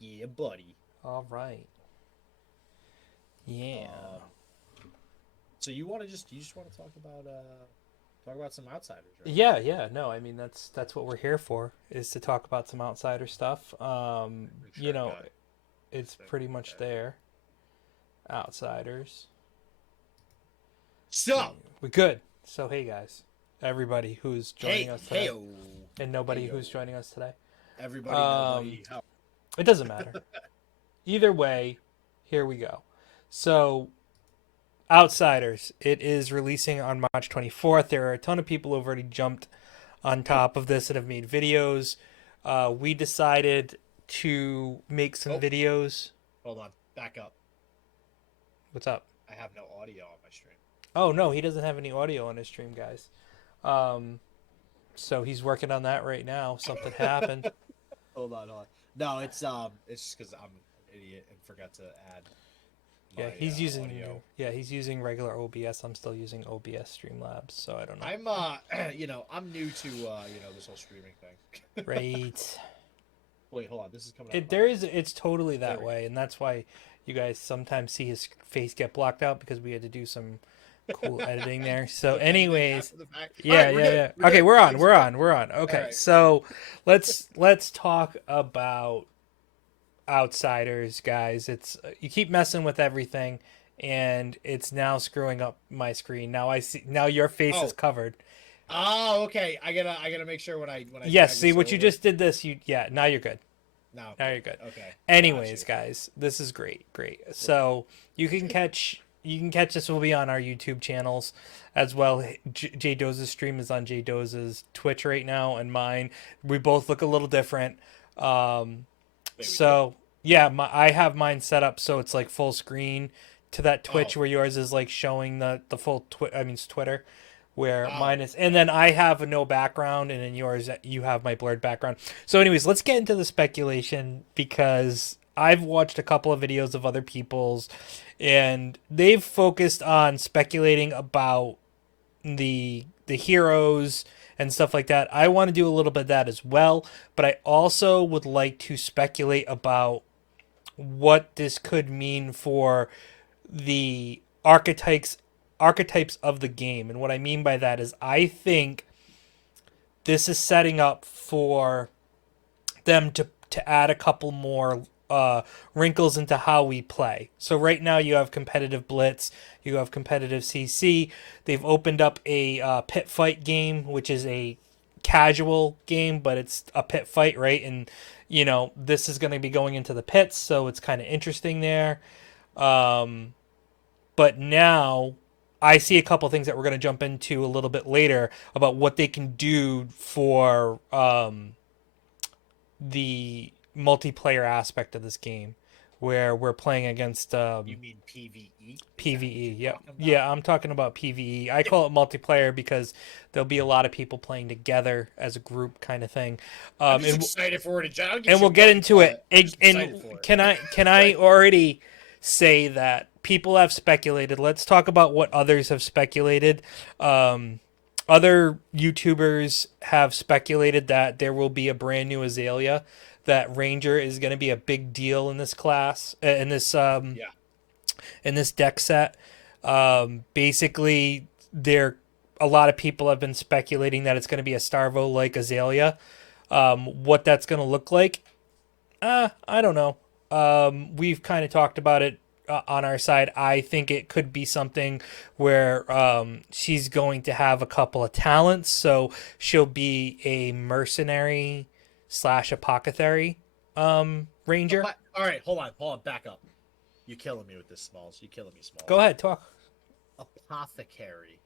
Yeah, buddy. All right. Yeah. So you just want to talk about some outsiders, right? Yeah. No, I mean that's what we're here for, is to talk about some outsider stuff. Make You sure I know, got it's thing pretty much there. there. Outsiders. So, We good. So hey guys, everybody who's joining us today, heyo, and nobody heyo, who's joining us today. everybody, Um, nobody. How? it doesn't matter. Either way, here we go. So Outsiders, it is releasing on March 24th. There are a ton of people who've already jumped on top of this and have made videos. We decided to make some Oh, videos. hold on, back up. What's up? I have no audio on my stream. Oh no, he doesn't have any audio on his stream, guys. Um, so he's working on that right now. Something happened. Hold on. No, it's just because I'm an idiot and forgot to add my Yeah, he's using audio. he's using regular OBS. I'm still using OBS Streamlabs, so I don't know. I'm I'm new to this whole streaming thing. Right. Wait, hold on. This is coming It up. there is it's totally There that we way, and that's why you guys sometimes see his face get blocked out, because we had to do some cool editing there. So, anyways, After the fact. yeah, All right, we're yeah, good. yeah. We're Okay, good. we're on, Things we're are on, we're on. Okay, right. so let's talk about Outsiders, guys. It's you keep messing with everything, and it's now screwing up my screen. Now I see your face is Oh. covered. Oh, okay. I gotta make sure when I Yes, drag see this what you over. just did. This now you're good. No. Now you're good. Okay. Anyways, Gotcha. guys, this is great. So you can catch this will be on our YouTube channels as well. Jdoza's stream is on Jdoza's Twitch right now, and mine. We both look a little different. Wait, we So yeah, I have mine set up so it's like full screen to that Twitch, Oh. where yours is like showing the full it's Twitter, where Oh, mine is, and then I have no background, and in yours you have my blurred background. So anyways, let's get into the speculation, because I've watched a couple of videos of other people's, and they've focused on speculating about the heroes and stuff like that. I want to do a little bit of that as well, but I also would like to speculate about what this could mean for the archetypes of the game. And what I mean by that is, I think this is setting up for them to add a couple more wrinkles into how we play. So right now you have competitive blitz, you have competitive CC. They've opened up a pit fight game, which is a casual game, but it's a pit fight, right? And this is going to be going into the pits, so it's kind of interesting there. But now I see a couple things that we're going to jump into a little bit later about what they can do for the multiplayer aspect of this game, where we're playing against you mean PVE? PVE. Yeah, I'm talking about PVE. I call it multiplayer because there'll be a lot of people playing together as a group, kind of thing. I'm just excited for it, John. And we'll get into it. And Can I already say that people have speculated? Let's talk about what others have speculated. Other YouTubers have speculated that there will be a brand new Azalea, that Ranger is going to be a big deal in this class, in this deck set. Basically, a lot of people have been speculating that it's going to be a Starvo like Azalea. What that's going to look like, I don't know. We've kind of talked about it on our side. I think it could be something where she's going to have a couple of talents, so she'll be a mercenary / apothecary ranger. All right, hold on, back up. You're killing me with this, Smalls. You're killing me, Smalls. Go ahead, talk. Apothecary.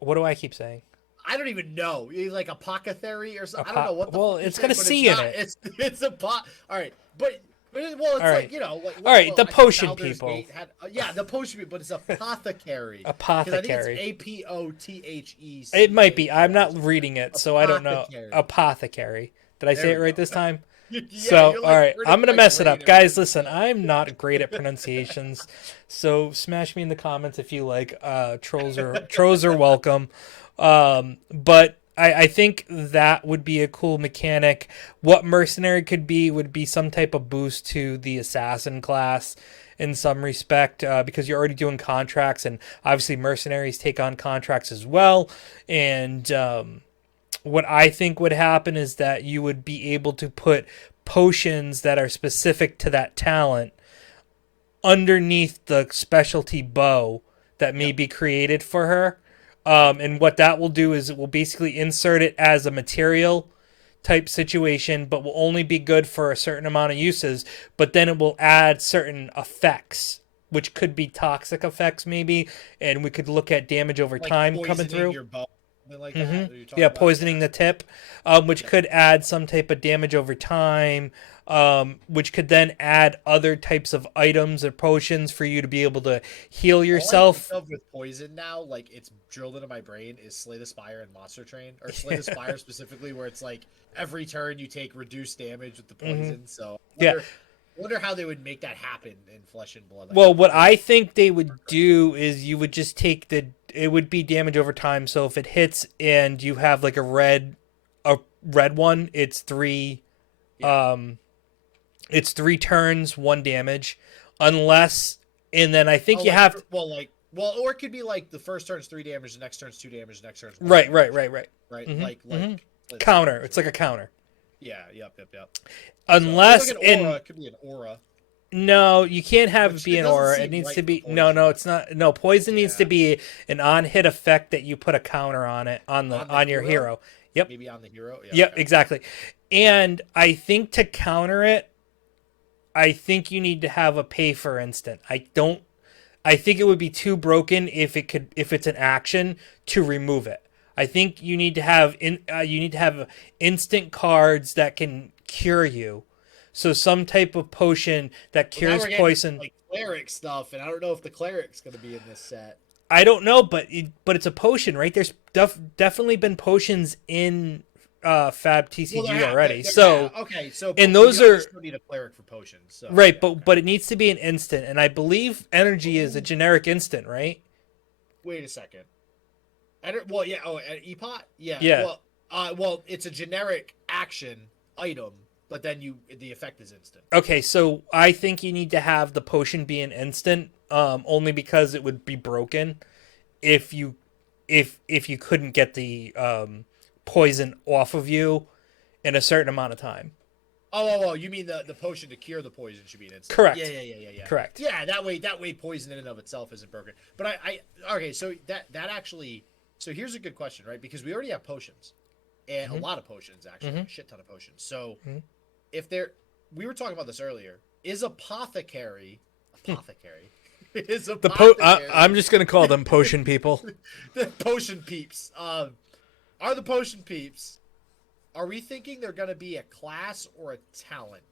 What do I keep saying? I don't even know. You like apothecary or something? I don't know what the. Well, fuck it's you got a say, but C it's in not. it. It's a pot. All right, but well, it's All right. like Like, All right, the I think potion Baldur's people. Gate had, yeah, the potion people, but it's apothecary. Apothecary. I think it's APOTHEC. It might be. I'm not reading it, so I don't know. Apothecary. Apothecary. Did I There say it we right go. this time? Yeah, So, you're all right, pretty I'm going to much mess it right up. in Guys, it. listen, I'm not great at pronunciations, so smash me in the comments if you like. Trolls are welcome. But I think that would be a cool mechanic. What mercenary could be would be some type of boost to the assassin class in some respect, because you're already doing contracts, and obviously mercenaries take on contracts as well. And what I think would happen is that you would be able to put potions that are specific to that talent underneath the specialty bow that may be created for her. And what that will do is it will basically insert it as a material type situation, but will only be good for a certain amount of uses. But then it will add certain effects, which could be toxic effects maybe, and we could look at damage over Like time coming poisoning through. your bow, something like that. Are you talking Yeah, about? poisoning the tip, which could add some type of damage over time, which could then add other types of items or potions for you to be able to heal All I yourself. think of with poison now, like it's drilled into my brain, is Slay the Spire and Monster Train, or Slay the Spire specifically, where it's like every turn you take reduced damage with the poison. So Yeah. wonder how they would make that happen in Flesh and Blood. Like, Well, what I think they would do is you would just take it would be damage over time. So if it hits and you have like a red one, it's three. It's 3 turns, 1 damage, unless, and then I think you like, have to, or it could be like the first turn's 3 damage, the next turn's 2 damage, the next turn's 1 right, damage, right. right, Mhm. like Counter. It's like a counter. yeah, yep. Unless so, like an aura, it could be an aura. No, you can't have Which it be it an doesn't aura. seem It needs right to for be poison. no. It's not. No, poison needs to Yeah. be an on-hit effect that you put a counter on it on your hero. Yep. Maybe on the hero. Yeah, Yep. okay. Exactly. And I think to counter it, I think you need to have a pay for instant. I think it would be too broken if it's an action to remove it. I think you need to have instant cards that can cure you. So some type of potion that Well, now cures we're getting poison. like cleric stuff, and I don't know if the cleric's going to be in this set. I don't know, but it's a potion, right? There's definitely been potions in FABTCG already. Okay, so and those are don't need a cleric for potions, so, right, yeah, but it needs to be an instant, and I believe energy is a generic instant, right? wait a second. Well, yeah. Oh, an epot. Yeah. Yeah. Well, it's a generic action item, but then the effect is instant. Okay, so I think you need to have the potion be an instant, only because it would be broken if you couldn't get the poison off of you in a certain amount of time. Oh, you mean the potion to cure the poison should be an instant? Correct. Yeah. Correct. Yeah, that way poison in and of itself isn't broken. But okay, so that actually, so here's a good question, right? Because we already have potions, and a lot of potions actually, a shit ton of potions. So if we were talking about this earlier, is apothecary? Is apothecary? I'm just gonna call them potion people. The potion peeps. Are the potion peeps? Are we thinking they're going to be a class or a talent?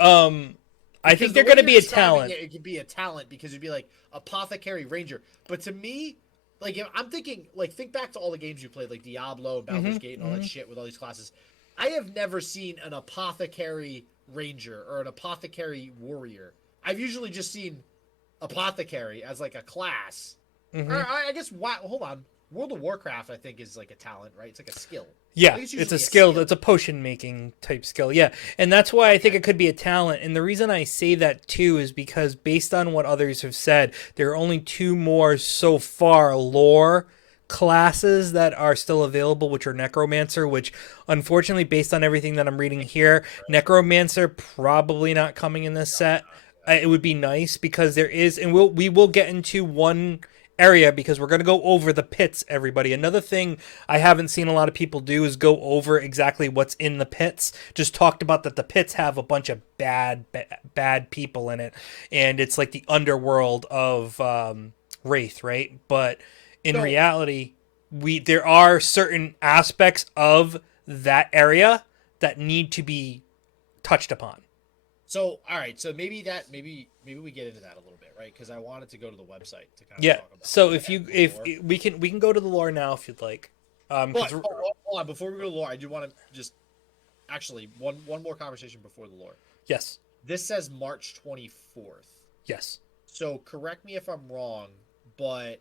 I think they're going to be a talent. It could be a talent because it'd be like apothecary ranger. But to me, like I'm thinking, like think back to all the games you played, like Diablo and Baldur's Gate and all that shit with all these classes. I have never seen an apothecary ranger or an apothecary warrior. I've usually just seen apothecary as like a class. Or I guess hold on. World of Warcraft, I think, is like a talent, right? It's like a skill. Yeah, it's a skill. It's a potion making type skill. Yeah, and that's why I think it could be a talent. And the reason I say that too is because based on what others have said, there are only 2 more so far lore classes that are still available, which are Necromancer, which unfortunately, based on everything that I'm reading here, Necromancer probably not coming in this set. It would be nice because there is, and we will get into one area because we're going to go over the pits, everybody. Another thing I haven't seen a lot of people do is go over exactly what's in the pits. Just talked about that the pits have a bunch of bad people in it, and it's like the underworld of Wraith, right? But in reality, there are certain aspects of that area that need to be touched upon. So, all right. So maybe we get into that a little bit, right? Because I wanted to go to the website to kind of talk about. So if we can go to the lore now if you'd like. Hold on, before we go to the lore, I do want to just actually one more conversation before the lore. Yes. This says March 24th. Yes. So correct me if I'm wrong, but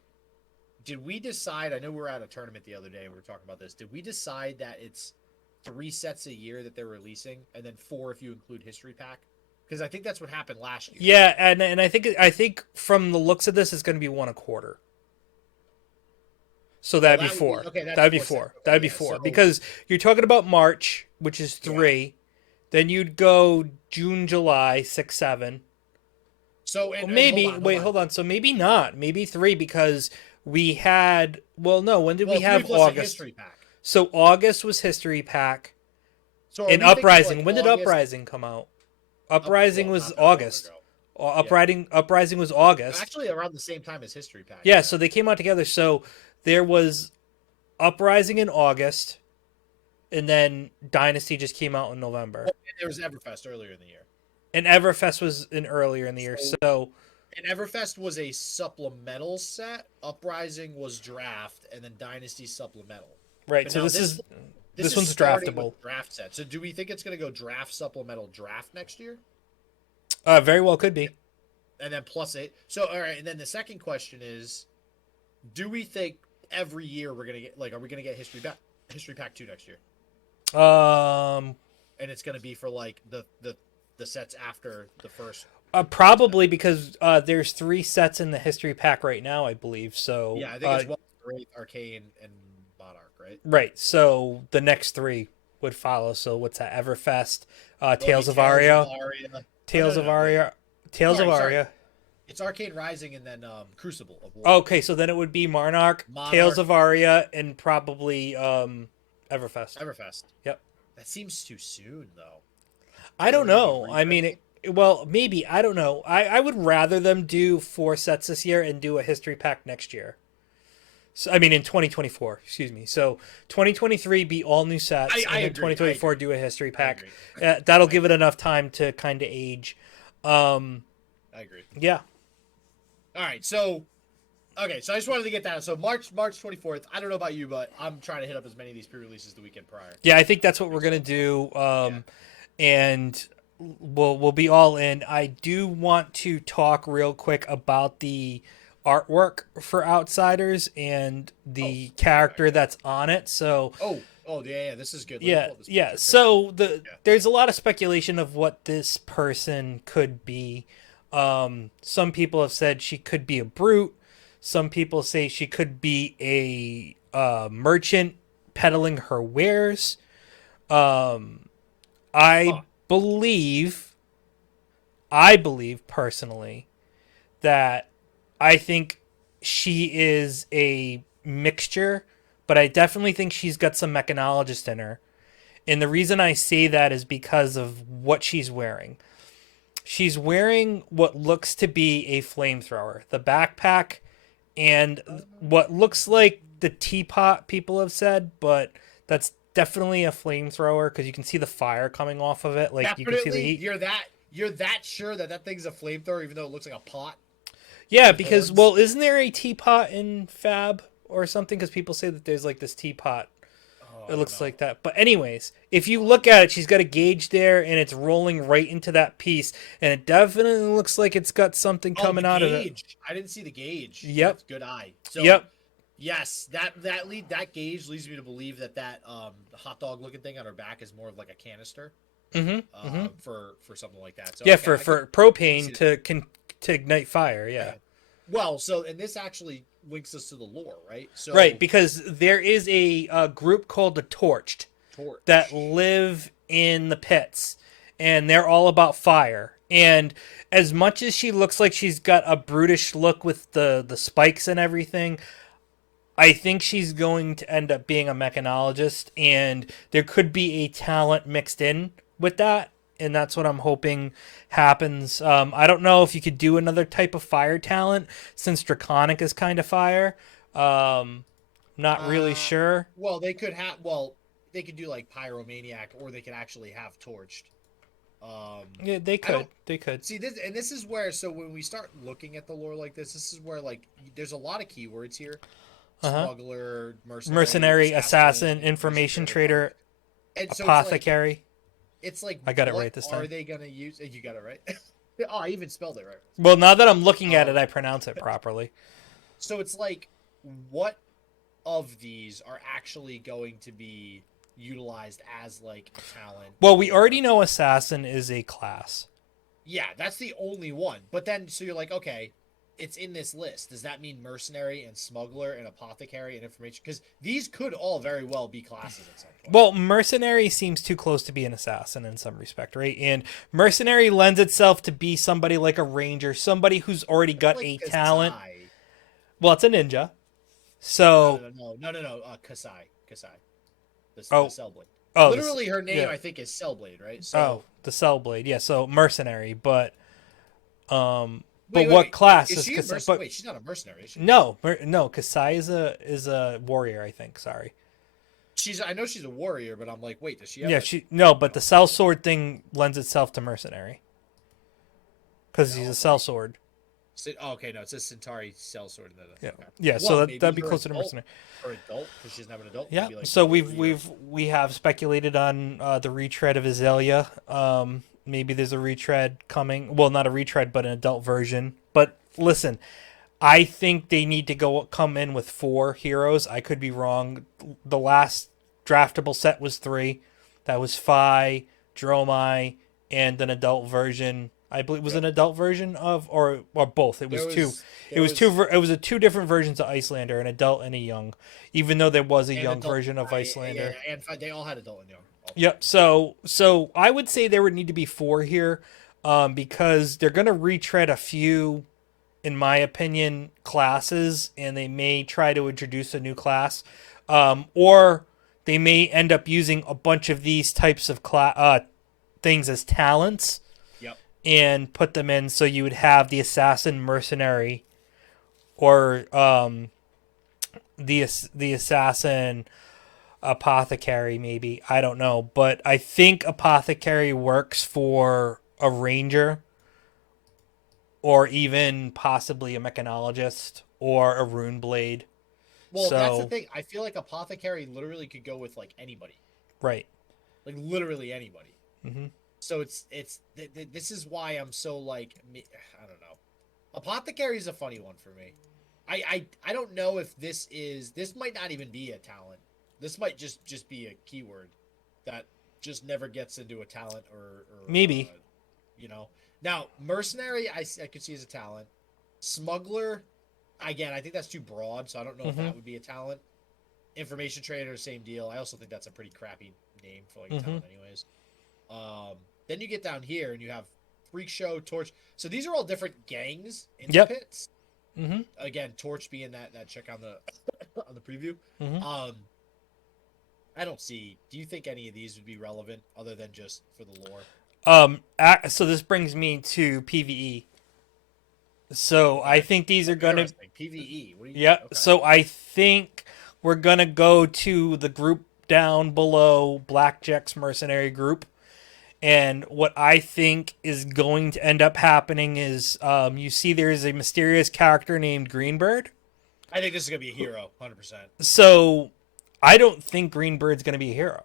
did we decide? I know we were at a tournament the other day and we were talking about this. Did we decide that it's 3 sets a year that they're releasing, and then 4 if you include history pack? Because I think that's what happened last year. Yeah, and I think from the looks of this, it's going to be 1 a quarter. So that'd be 4. Okay, that'd be 4. That'd be 4 because you're talking about March, which is 3. Yeah. Then you'd go June, July, 6, 7. So maybe hold on. So maybe not. Maybe 3 because we had. Well, no. When did we have August? History pack. So August was history pack. So and Uprising. Like when did Uprising come out? Uprising was August. Uprising was August. Actually, around the same time as history pack. Yeah. So they came out together. So there was Uprising in August, and then Dynasty just came out in November. Well, and there was Everfest earlier in the year. And Everfest was earlier in the year. And Everfest was a supplemental set. Uprising was draft, and then Dynasty supplemental. Right. But so this one's draftable. Draft set. So do we think it's going to go draft supplemental draft next year? Very well could be. And then +8. So all right. And then the second question is, do we think every year we're going to get are we going to get History Pack 2 next year? And it's going to be for the sets after the first. Probably because there's 3 sets in the history pack right now, I believe. So yeah, I think it's Great, Arcane, and Monarch, right? Right. So the next 3 would follow. So what's that? Everfest, Tales of Aria, Tales of Aria. It's Arcane Rising and then Crucible of War. Okay, so then it would be Monarch, Tales of Aria, and probably Everfest. Everfest. Yep. That seems too soon, though. I don't know. I mean, well, maybe. I don't know. I would rather them do 4 sets this year and do a history pack next year. So, I mean, in 2024, excuse me. So 2023 be all new sets, and then 2024 do a history pack. That'll give it enough time to kind of age. I agree. Yeah. All right. So, okay. So I just wanted to get that. So March 24th. I don't know about you, but I'm trying to hit up as many of these pre-releases the weekend prior. Yeah, I think that's what we're gonna do. And we'll be all in. I do want to talk real quick about the artwork for Outsiders and the character that's on it. So yeah, this is good. Yeah. So there's a lot of speculation of what this person could be. Some people have said she could be a brute. Some people say she could be a merchant peddling her wares. I believe personally that I think she is a mixture, but I definitely think she's got some mechanologist in her. And the reason I say that is because of what she's wearing. She's wearing what looks to be a flamethrower, the backpack, and what looks like the teapot, people have said, but that's definitely a flamethrower because you can see the fire coming off of it. Like definitely, you can see the heat. You're that sure that thing's a flamethrower, even though it looks like a pot? Yeah, because isn't there a teapot in Fab or something? Because people say that there's like this teapot. It looks like that. But anyways, if you look at it, she's got a gauge there, and it's rolling right into that piece, and it definitely looks like it's got something coming out of it. I didn't see the gauge. Yep. That's good eye. So, yep. Yes, that gauge leads me to believe that hot dog looking thing on her back is more of like a canister. For something like that. So, yeah, for propane to ignite fire. Yeah. Well, and this actually links us to the lore, right? So right, because there is a group called the Torched that live in the pits, and they're all about fire. And as much as she looks like she's got a brutish look with the spikes and everything, I think she's going to end up being a mechanologist, and there could be a talent mixed in with that, and that's what I'm hoping happens. I don't know if you could do another type of fire talent, since Draconic is kind of fire. Not really sure. Well, they could do like Pyromaniac, or they could actually have Torched. Yeah, they could. See this, and this is where. So when we start looking at the lore like this is where like there's a lot of keywords here. Smuggler, mercenary, assassin, information trader, and so apothecary. It's like I got it right this time. Are they gonna use? You got it right. Oh, I even spelled it right. Well, now that I'm looking at it, I pronounce it properly. So it's like what of these are actually going to be utilized as like talent. Well, we already know assassin is a class. Yeah, that's the only one. But then, so you're like, okay, it's in this list. Does that mean mercenary and smuggler and apothecary and information? Because these could all very well be classes at some point. Well, mercenary seems too close to be an assassin in some respect, right? And mercenary lends itself to be somebody like a ranger, somebody who's already got like a Kasai. talent. Well, it's a ninja. So no. Kasai. The Cellblade. Oh, literally, her name I think is Cellblade, right? So, the Cellblade. Yeah, so mercenary, but wait, class is she Kasai? But wait, she's not a mercenary, is she? No, Kasai is a warrior, I think. Sorry. I know she's a warrior, but I'm like, wait, does she? But the sellsword thing lends itself to mercenary because he's a sellsword. Okay, no, it says Centauri sellsword. Yeah. So that'd be closer to mercenary. Or adult, because she doesn't have an adult. Yeah. So we have speculated on the retread of Azalea. Maybe there's a retread coming. Well, not a retread, but an adult version. But listen, I think they need to come in with 4 heroes. I could be wrong. The last draftable set was 3. That was Phi, Dromai, and an adult version. I believe it was an adult version of or both. It was two. It was 2 different versions of Icelander, an adult and a young. Even though there was a young version of Icelander. Yeah, and they all had adult and young. Yep. So I would say there would need to be 4 here, because they're going to retread a few, in my opinion, classes, and they may try to introduce a new class, or they may end up using a bunch of these types of things as talents. And put them in, so you would have the assassin mercenary, or the assassin apothecary, maybe. I don't know, but I think apothecary works for a ranger, or even possibly a mechanologist or a rune blade. Well, that's the thing. I feel like apothecary literally could go with like anybody. Right. Like literally anybody. Mm-hmm. So this is why I'm so like, I don't know. Apothecary is a funny one for me. I don't know if this might not even be a talent. This might just be a keyword that just never gets into a talent or maybe. Now mercenary I could see as a talent. Smuggler, again, I think that's too broad, so I don't know if that would be a talent. Information trader, same deal. I also think that's a pretty crappy name for like a talent anyways. Then you get down here and you have Freak Show, Torch. So these are all different gangs in the pits. Mm-hmm. Again, Torch being that chick on the on the preview. Mm-hmm. I don't see. Do you think any of these would be relevant other than just for the lore? So this brings me to PVE. So I think these are gonna PVE. Okay. So I think we're gonna go to the group down below, Blackjack's mercenary group. And what I think is going to end up happening is, you see there is a mysterious character named Greenbird. I think this is going to be a hero, 100%. So, I don't think Greenbird's going to be a hero.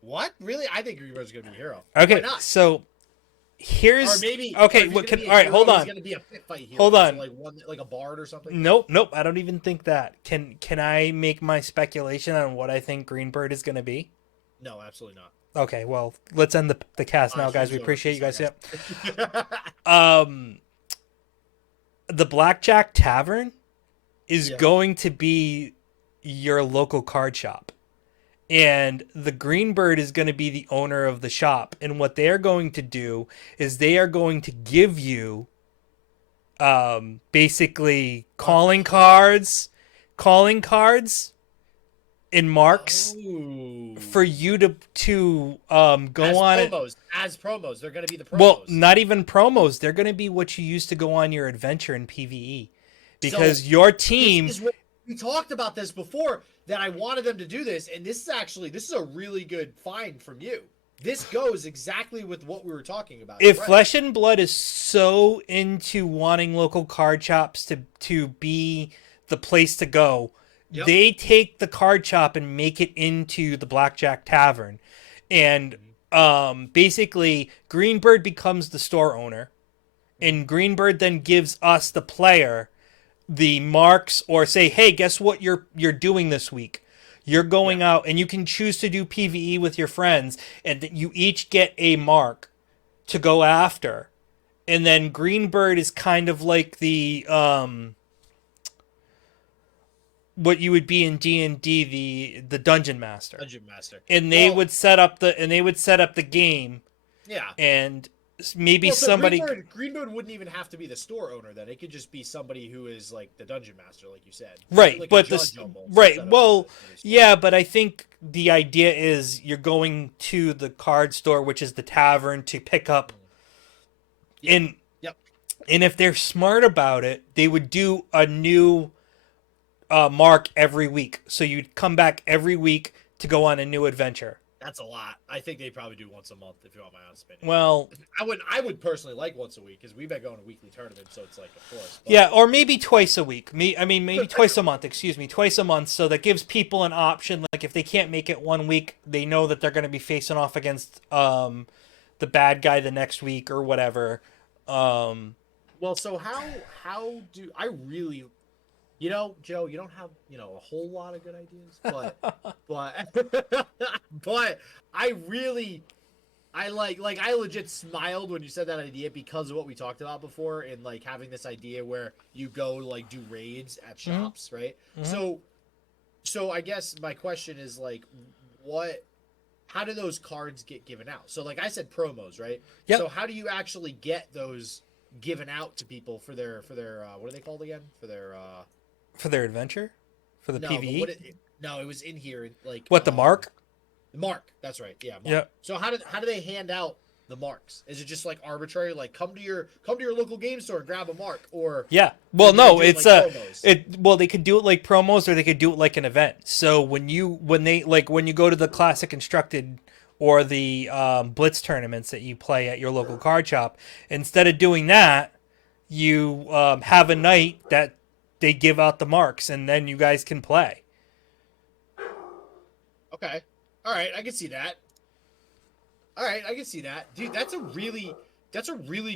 What? Really? I think Greenbird's going to be a hero. Okay, Why not? So, here's... Or maybe... Okay, all right, hold on. He's going to be a pit fight hero. Hold on. Like a bard or something? Nope, I don't even think that. Can I make my speculation on what I think Greenbird is going to be? No, absolutely not. Okay, well, let's end the cast now, guys. We appreciate you guys. Yep. The Blackjack Tavern is going to be your local card shop. And the Greenbird is going to be the owner of the shop. And what they're going to do is they are going to give you basically calling cards in marks for you to go on promos, as promos. They're going to be the promos. Well, not even promos. They're going to be what you use to go on your adventure in PvE. Because your team... We talked about this before, that I wanted them to do this, and this is a really good find from you. This goes exactly with what we were talking about. If Flesh and Blood is so into wanting local card shops to be the place to go... Yep. They take the card shop and make it into the Blackjack Tavern. And basically, Greenbird becomes the store owner. And Greenbird then gives us, the player, the marks, or say, hey, guess what you're doing this week? You're going out, and you can choose to do PvE with your friends, and you each get a mark to go after. And then Greenbird is kind of like the what you would be in D&D, the dungeon master. Dungeon master. And they would set up the game. Yeah. And maybe somebody Greenbird wouldn't even have to be the store owner then. It could just be somebody who is like the dungeon master, like you said. Right, like but well, yeah, but I think the idea is you're going to the card store, which is the tavern, to pick up and if they're smart about it, they would do a new mark every week. So you'd come back every week to go on a new adventure. That's a lot. I think they probably do once a month, if you want my honest opinion. Well, I would personally like once a week, because we've been going to weekly tournaments, so it's like, of course. But... Yeah, or maybe twice a week. Maybe twice a month. Excuse me, twice a month. So that gives people an option. Like if they can't make it one week, they know that they're going to be facing off against the bad guy the next week or whatever. Well, so how do I really? You know, Joe, you don't have, a whole lot of good ideas, but I legit smiled when you said that idea, because of what we talked about before, and like having this idea where you go like do raids at shops, right? So I guess my question is like, how do those cards get given out? So like I said, promos, right? Yep. So how do you actually get those given out to people for their what are they called again? For their adventure? For the PvE? No, it was in here. Like what, the mark? The mark. That's right. Yeah. Mark. Yeah. So how do they hand out the marks? Is it just like arbitrary? Like come to your local game store and grab a mark, or yeah. Well, no, it's promos? Well, they could do it like promos, or they could do it like an event. So when you go to the Classic Constructed or the Blitz tournaments that you play at your local card shop, instead of doing that, you have a night that they give out the marks, and then you guys can play. Okay. All right, I can see that. Dude, that's a really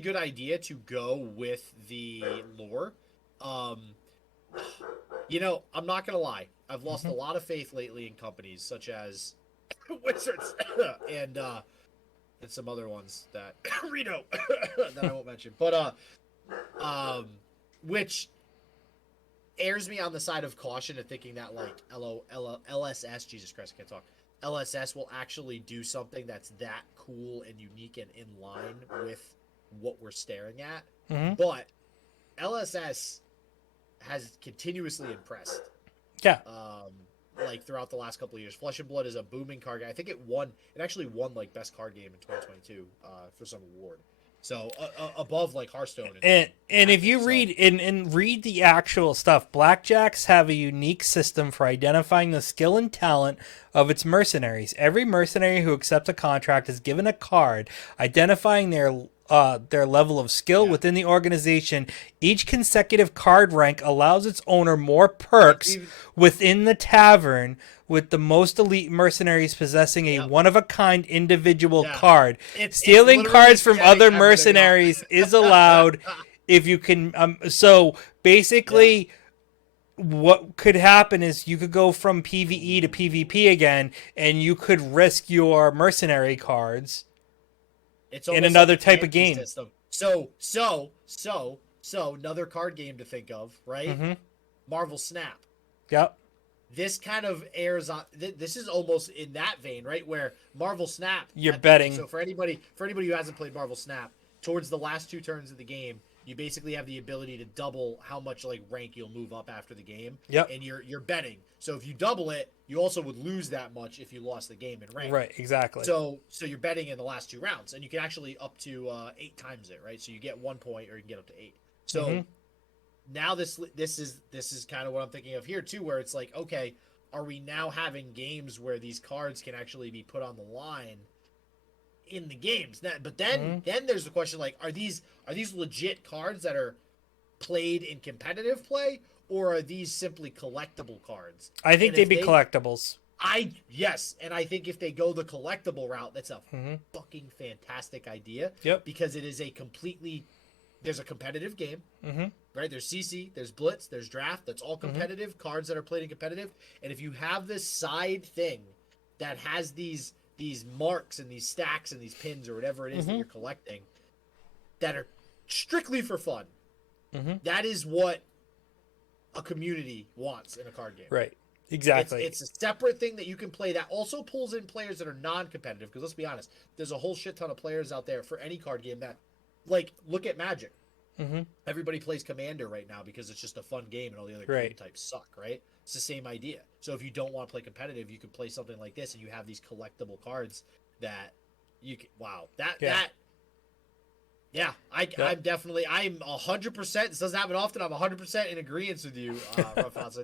good idea to go with the lore. I'm not gonna lie. I've lost a lot of faith lately in companies such as Wizards and some other ones that Reno that I won't mention. But which airs me on the side of caution of thinking that like LSS, Jesus Christ, I can't talk. LSS will actually do something that's that cool and unique and in line with what we're staring at. But LSS has continuously impressed. Yeah. Like throughout the last couple of years, Flesh and Blood is a booming card game. I think it actually won like best card game in 2022 for some award. So above like Hearthstone. And if you read read the actual stuff, Blackjacks have a unique system for identifying the skill and talent of its mercenaries. Every mercenary who accepts a contract is given a card identifying their level of skill within the organization. Each consecutive card rank allows its owner more perks within the tavern, with the most elite mercenaries possessing a one-of-a-kind individual card. Stealing cards from other mercenaries is allowed if you can. So basically, what could happen is you could go from PvE to PvP again, and you could risk your mercenary cards in another type of game. System. So another card game to think of, right? Marvel Snap. Yep. This kind of airs on. This is almost in that vein, right? Where Marvel Snap. You're betting. So for anybody who hasn't played Marvel Snap, towards the last two turns of the game, you basically have the ability to double how much like rank you'll move up after the game. Yep. And you're betting. So if you double it, you also would lose that much if you lost the game in rank. Right. Exactly. So you're betting in the last two rounds, and you can actually up to 8 times it, right? So you get 1 point, or you can get up to 8. So. Now this is kind of what I'm thinking of here too, where it's like, okay, are we now having games where these cards can actually be put on the line in the games? But then there's the question, like, are these legit cards that are played in competitive play, or are these simply collectible cards? I think they'd be collectibles. Yes, and I think if they go the collectible route, that's a fucking fantastic idea. Yep. Because it is a completely there's a competitive game, Mm-hmm. right? There's CC, there's Blitz, there's Draft. That's all competitive cards that are played in competitive. And if you have this side thing that has these marks and these stacks and these pins or whatever it is that you're collecting that are strictly for fun, that is what a community wants in a card game. Right. Exactly. It's a separate thing that you can play that also pulls in players that are non-competitive. Because let's be honest, there's a whole shit ton of players out there for any card game that, like, look at Magic. Everybody plays Commander right now because it's just a fun game and all the other game types suck, right? It's the same idea. So if you don't want to play competitive, you can play something like this and you have these collectible cards that you can, I'm definitely, I'm 100%, this doesn't happen often, I'm 100% in agreement with you, Roughhouse.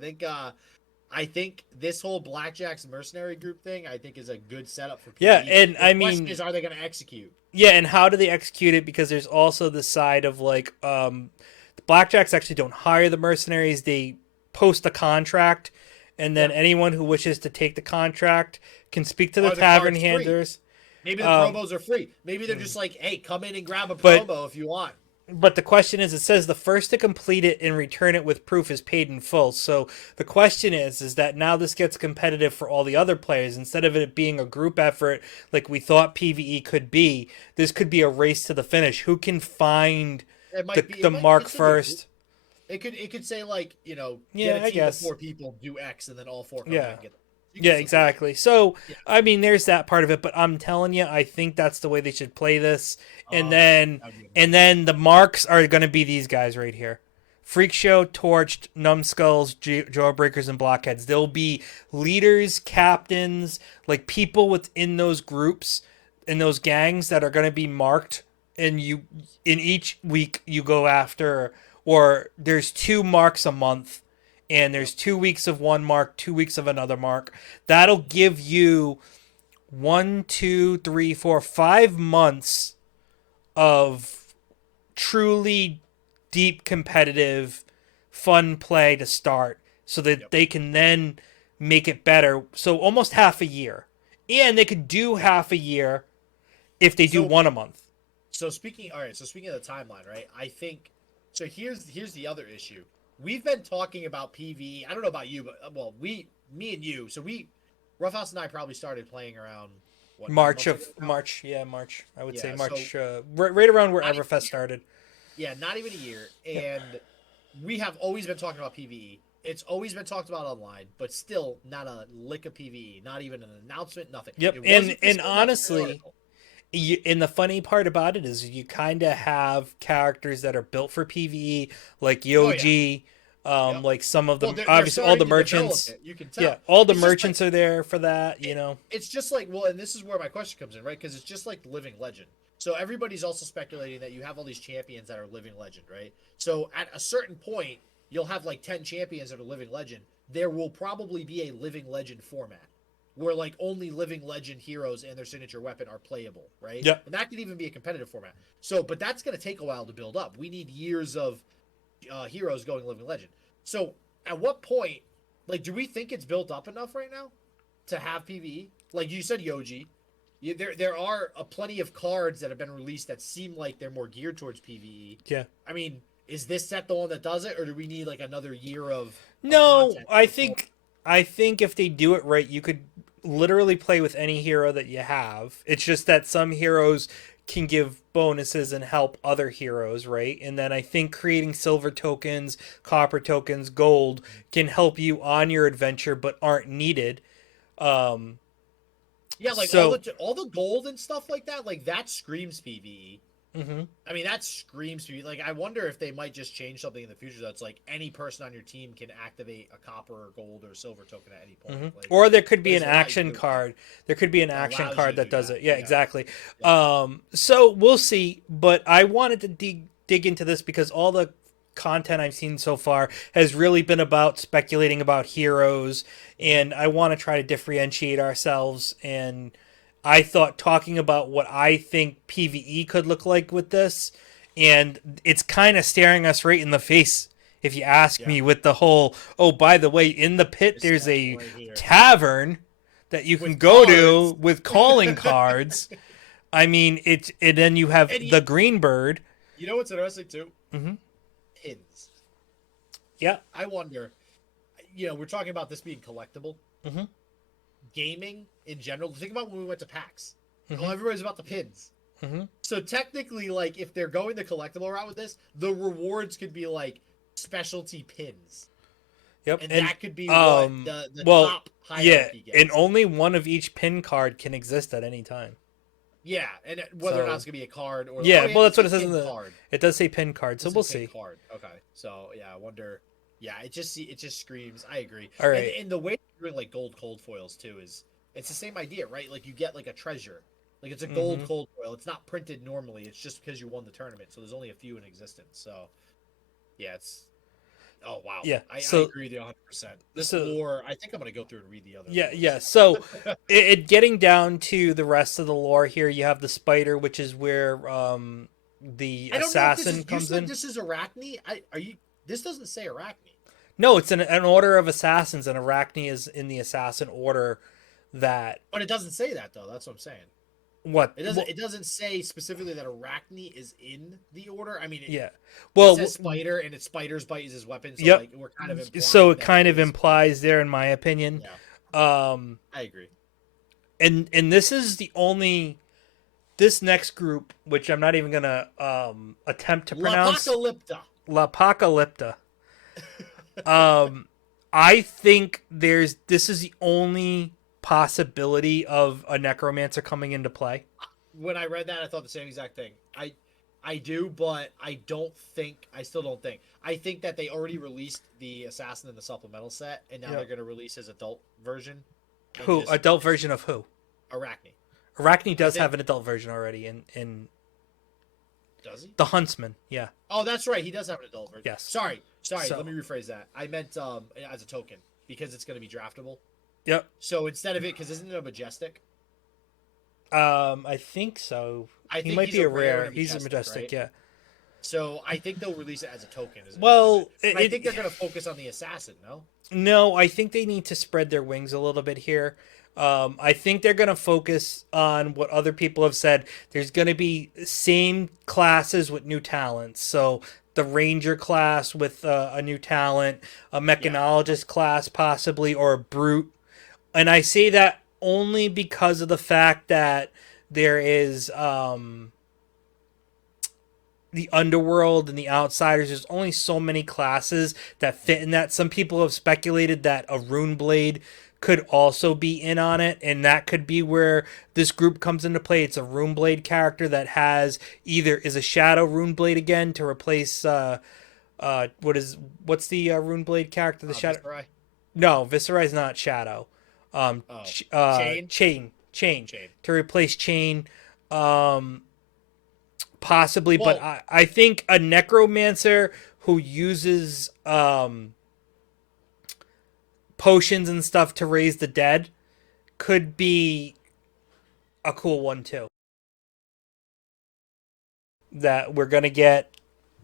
I think this whole Blackjack's mercenary group thing, I think, is a good setup for people. Yeah, and the question is, are they going to execute? Yeah, and how do they execute it? Because there's also the side of, like, the Blackjacks actually don't hire the mercenaries. They post a contract, and then anyone who wishes to take the contract can speak to the tavern handlers. Maybe the promos are free. Maybe they're just like, hey, come in and grab a promo if you want. But the question is, it says the first to complete it and return it with proof is paid in full. So the question is that now this gets competitive for all the other players. Instead of it being a group effort like we thought PvE could be, this could be a race to the finish. Who can find the mark first? It could say, like, get a team of 4 people, do X, and then all 4 come back and get them. Yeah, exactly. So, I mean, there's that part of it, but I'm telling you, I think that's the way they should play this. And then the marks are going to be these guys right here. Freak Show, Torched, Numbskulls, Jawbreakers, and Blockheads. There'll be leaders, captains, like people within those groups, in those gangs that are going to be marked, and in each week you go after, or there's 2 marks a month. And there's 2 weeks of one mark, 2 weeks of another mark. That'll give you 1, 2, 3, 4, 5 months of truly deep competitive fun play to start so that they can then make it better. So almost half a year. And they could do half a year if they do one a month. So speaking of the timeline, right? I think so here's the other issue. We've been talking about PvE. I don't know about you, but me and you. So Roughhouse and I probably started playing around March. I would say March, so, right around where Everfest started. Yeah, not even a year. And we have always been talking about PvE. It's always been talked about online, but still not a lick of PvE. Not even an announcement. Nothing. Yep. And honestly, and the funny part about it is you kind of have characters that are built for PvE, like Yoji, like some of them. Obviously, all the merchants. You can tell. Yeah, all the merchants are there for that. It's just like, and this is where my question comes in, right? Because it's just like Living Legend. So everybody's also speculating that you have all these champions that are Living Legend, right? So at a certain point, you'll have like 10 champions that are Living Legend. There will probably be a Living Legend format, where like only Living Legend heroes and their signature weapon are playable, right? Yeah. And that could even be a competitive format. So, but that's going to take a while to build up. We need years of heroes going Living Legend. So, at what point, like, do we think it's built up enough right now to have PvE? Like you said, Yoji, there are plenty of cards that have been released that seem like they're more geared towards PvE. Yeah. I mean, is this set the one that does it, or do we need like another year of? No, I think if they do it right, you could literally play with any hero that you have. It's just that some heroes can give bonuses and help other heroes, right? And then I think creating silver tokens, copper tokens, gold can help you on your adventure but aren't needed. Yeah, like all the gold and stuff like that, like that screams PvE. Mm-hmm. I mean, that screams PvE. Like, I wonder if they might just change something in the future that's like any person on your team can activate a copper or gold or silver token at any point. Mm-hmm. Like, or there could be an action card. There could be an action card that does it. Yeah, exactly. Yeah. So we'll see. But I wanted to dig into this because all the content I've seen so far has really been about speculating about heroes, and I want to try to differentiate ourselves. And I thought talking about what I think PvE could look like with this, and it's kind of staring us right in the face if you ask me, with the whole, oh, by the way, in the pit there's a tavern that you can go to with calling cards. I mean, and then you have the Green Bird. You know what's interesting too? Mm-hmm. Pins. Yeah. I wonder. We're talking about this being collectible. Mm-hmm. Gaming in general. Think about when we went to PAX. Mm-hmm. Everybody's about the pins. Mm-hmm. So technically, like, if they're going the collectible route with this, the rewards could be like specialty pins. Yep. And that could be what the top hierarchy gets. And only one of each pin card can exist at any time. Yeah, and whether or not it's gonna be a card or well, that's what it says in the card. It does say pin card, so we'll see. Card. Okay, so yeah, I wonder. Yeah, it just screams. I agree. All right, and the way you're doing like gold cold foils too is it's the same idea, right? Like you get like a treasure, like it's a gold cold foil. It's not printed normally. It's just because you won the tournament, so there's only a few in existence. So yeah, it's. Oh wow! Yeah, I agree with you 100%. This lore, I think I'm gonna go through and read the other. Yeah. So, getting down to the rest of the lore here, you have the spider, which is where the assassin comes in. This is Arachne. This doesn't say Arachne. No, it's an order of assassins, and Arachne is in the assassin order. But it doesn't say that though. That's what I'm saying. What it doesn't say specifically that Arachne is in the order. I mean, it says spider, and it's spider's bite is his weapon. So like, we're kind of so it kind of implies there, in my opinion. Yeah. I agree. And this is the only next group, which I'm not even gonna attempt to pronounce. L'apocalypta. I think this is the only possibility of a necromancer coming into play. When I read that, I thought the same exact thing. I do, but I still don't think. I think that they already released the assassin in the supplemental set, and now they're going to release his adult version. Adult version of who? Arachne. Arachne does have an adult version already in Does he? The Huntsman, yeah. Oh, that's right. He does have an adult version. Yes. Sorry. Let me rephrase that. I meant as a token, because it's going to be draftable. Yep. So instead of it, because isn't it a majestic? I think so. He might be a rare. He's a majestic, right? Yeah. So I think they'll release it as a token. I think they're going to focus on the assassin. No, I think they need to spread their wings a little bit here. I think they're going to focus on what other people have said. There's going to be same classes with new talents. So the ranger class with a new talent, a mechanologist class possibly, or a brute. And I say that only because of the fact that there is the underworld and the outsiders. There's only so many classes that fit in that. Some people have speculated that a rune blade could also be in on it, and that could be where this group comes into play. It's a rune blade character that is a shadow rune blade again to replace what's the rune blade character? The shadow. Viscerai? No, Viscerai is not shadow. Chain to replace Chain, possibly. Well, but I think a necromancer who uses potions and stuff to raise the dead could be a cool one too. That we're gonna get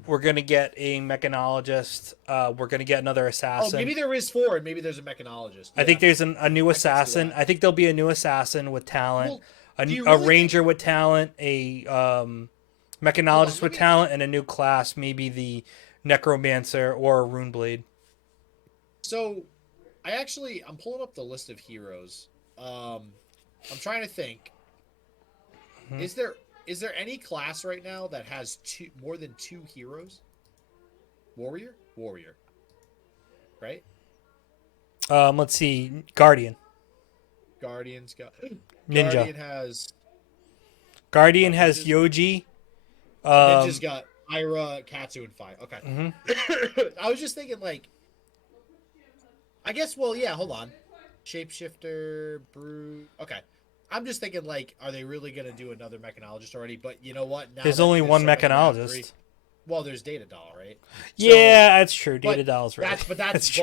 a mechanologist. We're gonna get another assassin. Oh, maybe there is 4, and maybe there's a mechanologist. I think there's a new assassin. I think there'll be a new assassin with talent, a ranger with talent, a mechanologist with talent, and a new class, maybe the necromancer or a rune blade. So, I'm pulling up the list of heroes. I'm trying to think. Mm-hmm. Is there any class right now that has more than 2 heroes? Warrior, right? Let's see. Guardian's got Ninja. Guardian has Yoji. Ninja's got Ira, Katsu, and Fi. Okay. Mm-hmm. I was just thinking, like, I guess. Well, yeah. Hold on. Shapeshifter, Brute. Okay. I'm just thinking, like, are they really going to do another mechanologist already? But you know what? Now there's only one mechanologist. Well, there's Data Doll, right? Yeah, that's true. Data Doll's right. That's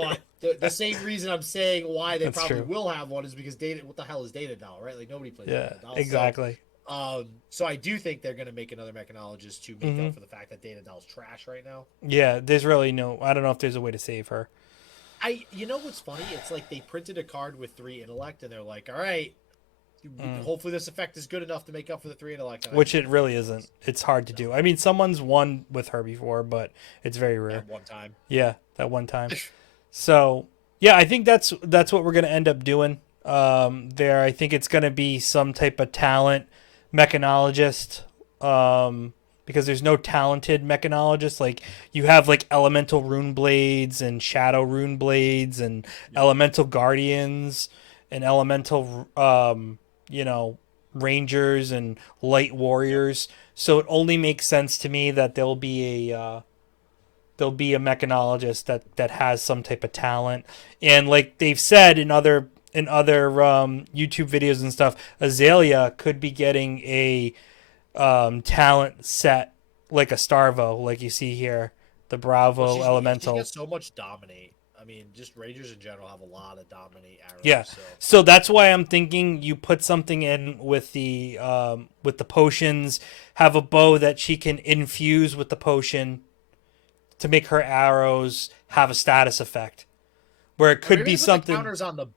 the same reason I'm saying why they probably will have one is because what the hell is Data Doll, right? Like, nobody plays Data Doll. Exactly. So I do think they're going to make another mechanologist to make up for the fact that Data Doll's trash right now. Yeah, there's really I don't know if there's a way to save her. You know what's funny? It's like they printed a card with 3 intellect, and they're like, all right, Hopefully this effect is good enough to make up for the 3 intellect. Which it really isn't. It's hard to do. I mean, someone's won with her before, but it's very rare. That one time. Yeah, that one time. So yeah, I think that's what we're gonna end up doing. There, I think it's gonna be some type of talent mechanologist. Because there's no talented mechanologists. Like you have like elemental rune blades and shadow rune blades and elemental guardians and elemental rangers and light warriors. So it only makes sense to me that there'll be a mechanologist that has some type of talent. And like they've said in other YouTube videos and stuff, Azalea could be getting a talent set like a Starvo, like you see here, the Bravo elemental. She gets so much dominate. I mean, just Rangers in general have a lot of dominate arrows. Yeah, so that's why I'm thinking you put something in with the potions, have a bow that she can infuse with the potion to make her arrows have a status effect, where it could be something. Counters on the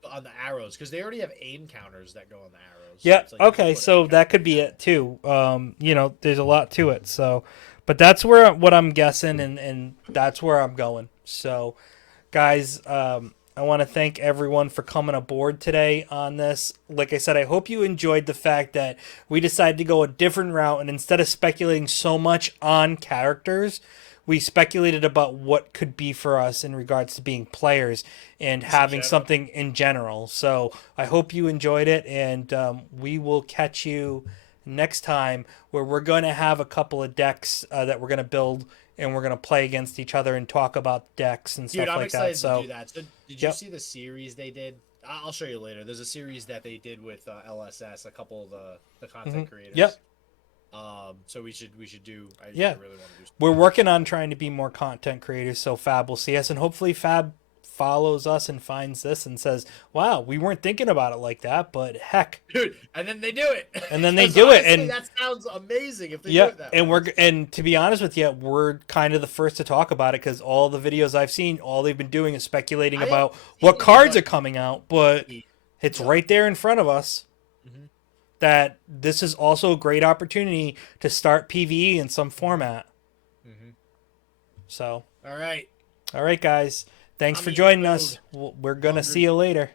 arrows because they already have aim counters that go on the arrows. Yeah. So like okay. So that could be it too. There's a lot to it. So, but that's what I'm guessing, and that's where I'm going. So, guys, I want to thank everyone for coming aboard today on this. Like I said, I hope you enjoyed the fact that we decided to go a different route, and instead of speculating so much on characters, we speculated about what could be for us in regards to being players and having something in general. So I hope you enjoyed it, and we will catch you next time where we're going to have a couple of decks that we're going to build, and we're going to play against each other and talk about decks and stuff like that. So, to do that. So did you see the series they did? I'll show you later. There's a series that they did with LSS, a couple of the content creators. Yep. So we should do. I really want to do. We're working on trying to be more content creators, so Fab will see us, and hopefully Fab follows us and finds this and says, "Wow, we weren't thinking about it like that, but heck, dude!" And then they do it. And then they do it, and that sounds amazing if they do it that way. And to be honest with you, we're kind of the first to talk about it because all the videos I've seen, all they've been doing is speculating about what cards are coming out, but it's right there in front of us. That this is also a great opportunity to start PvE in some format. So, all right, guys, thanks for joining us. We're gonna see you later.